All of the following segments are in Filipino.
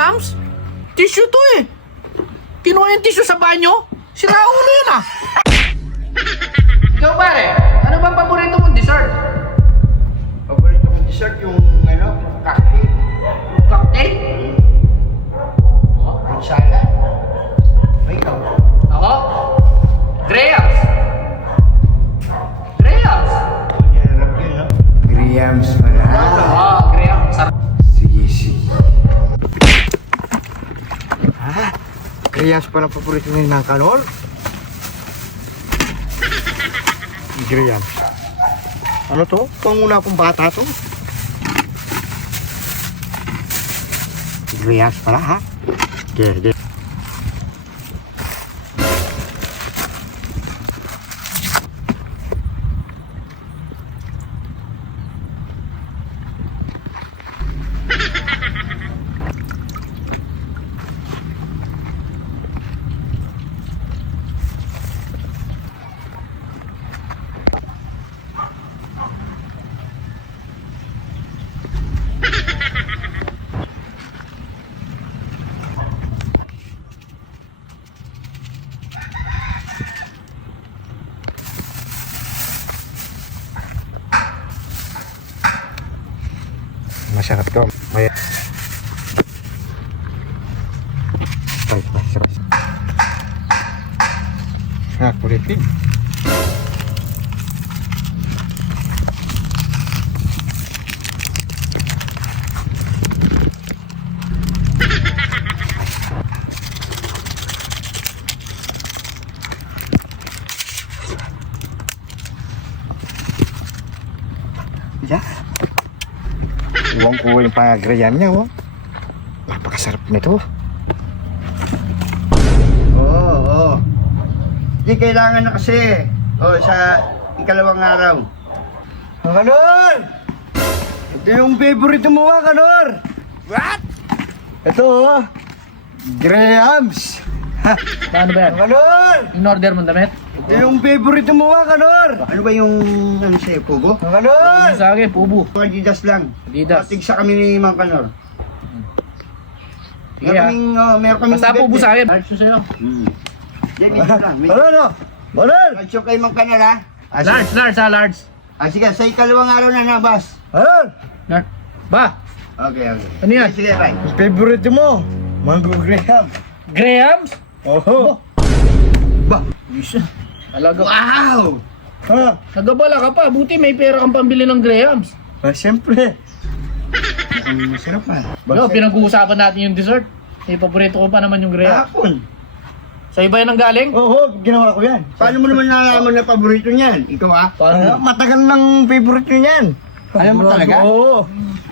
Grahams? Tissue to eh. Kinuha yung tissue sa banyo? Sira ulo yun ah. Ikaw pare, ano ba paborito mong dessert? Paborito kong dessert yung cocktail. Cocktail? Fruit salad. May ikaw. Ako? Grahams. Grahams? Hirap yun, no? Grahams pala. Grahams. Sarap. Sige, sige. Grahams pala paborito ni ng Kanor? Grahams. Ano to? Panguna akong bata to. Grahams pala, ha? Okay. Masarap to. May... Ay, masarap. Kulipin. Yeah. Iwan ko yung pag-graham niya, oh. Napakasarap nito. Oo. Hindi kailangan na kasi. Sa ikalawang araw. Kanor! Ito yung favorite mo, Kanor! What? Ito, oh. Grahams! Paano ba yan? Kanor! In-order mo damit? Ito yung favorite mo, Kanor! Ano ba yung, sa'yo, Pugo? Kanor! Sa akin, pubo. Adidas lang. Adidas. Tigsa kami ni Mang Kanor. Sige ah. Meron kaming Basta pubo sa akin. Large yun sa'yo. Medyo lang. Manol! Radyo kay Mang Kanor, ha? Large. Sige, sa ikalawang araw na, boss. Large. Ba? Okay. Ano yan? Sige, bye. Favorite mo? Mango Graham. Grahams? Oho. Ba? Isa. Talaga. Wow! Ha? Nagabala ka pa. Buti may pera kang pambili ng Grahams. Siyempre. Masarap pa. No, pinag-uusapan natin yung dessert. Eh, paborito ko pa naman yung Grahams. Hapon. Sa iba yan ang galing? Oo, ginawa ko yan. Paano mo naman nalaman na paborito niyan? Ikaw, ha? Paano? Matagal ng favorite niyo yan. Alam mo talaga? Oo.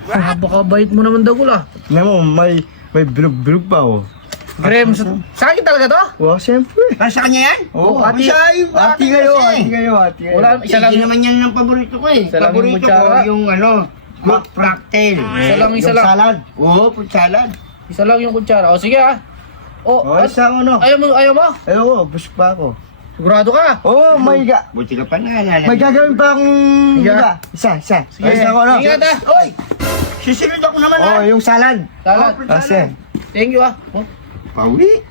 Napakabait mo naman Dagul ah. Alam mo, may bilog-bilog pa, oh. Grahams. Sa akin talaga to? Wow, siyempre. Sa kanya yan? Oo, hati kayo. Wala, isa lang. Hindi naman yan ang paborito ko eh. Isa lang yung Paborito ko kutsara. yung cocktail. Isa lang. Salad. Oo, fruit salad. Isa lang yung kutsara. O sige ah. Isa ano? Ayaw mo? Oo, busog pa ako. Sigurado ka? Oo, buti ka pa naalala. May gagawin pa akong isa. Sige. Isa ko, ano? Ingat ah. Oy! Sisilid ako naman, ha? Oo, yung salad. Salad. Kasi. Thank you ah. Oh. Pawi.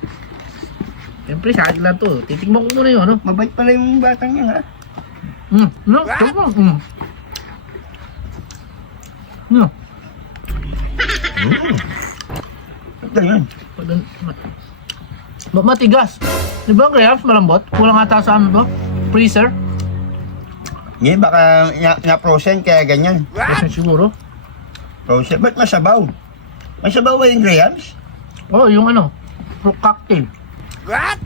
Siyempre sa akin lang to. Titigman ko muna yung ano. Mabait pala yung batang yan, ha? No? No? Ito yun. Matigas. Di ba ang Grahams malambot? Kulang ata sa ano to? Freezer? Hindi, baka na-frozen kaya ganyan. Kasi siguro. Frozen. Ba't masabaw? Masabaw ba yung Grahams? Oh, yung ano? Fruit cocktail. What?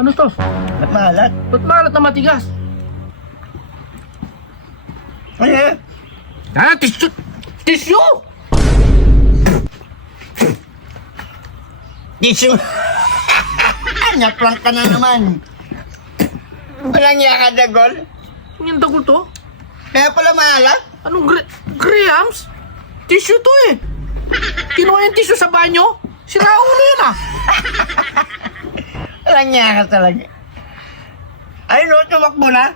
Ano to? Ba't maalat? Ba't malat na matigas? Ano yan? Tissue! Tissue! Tissue! Naprank ka na naman. Walang yaka, Dagol. Yung Dagul to? Kaya pala maalat? Anong Grahams? Tissue to eh. Kinuha yung tissue sa banyo? Sira ulo yun ah. Walang yaka talaga. Ay no, tumakbo na.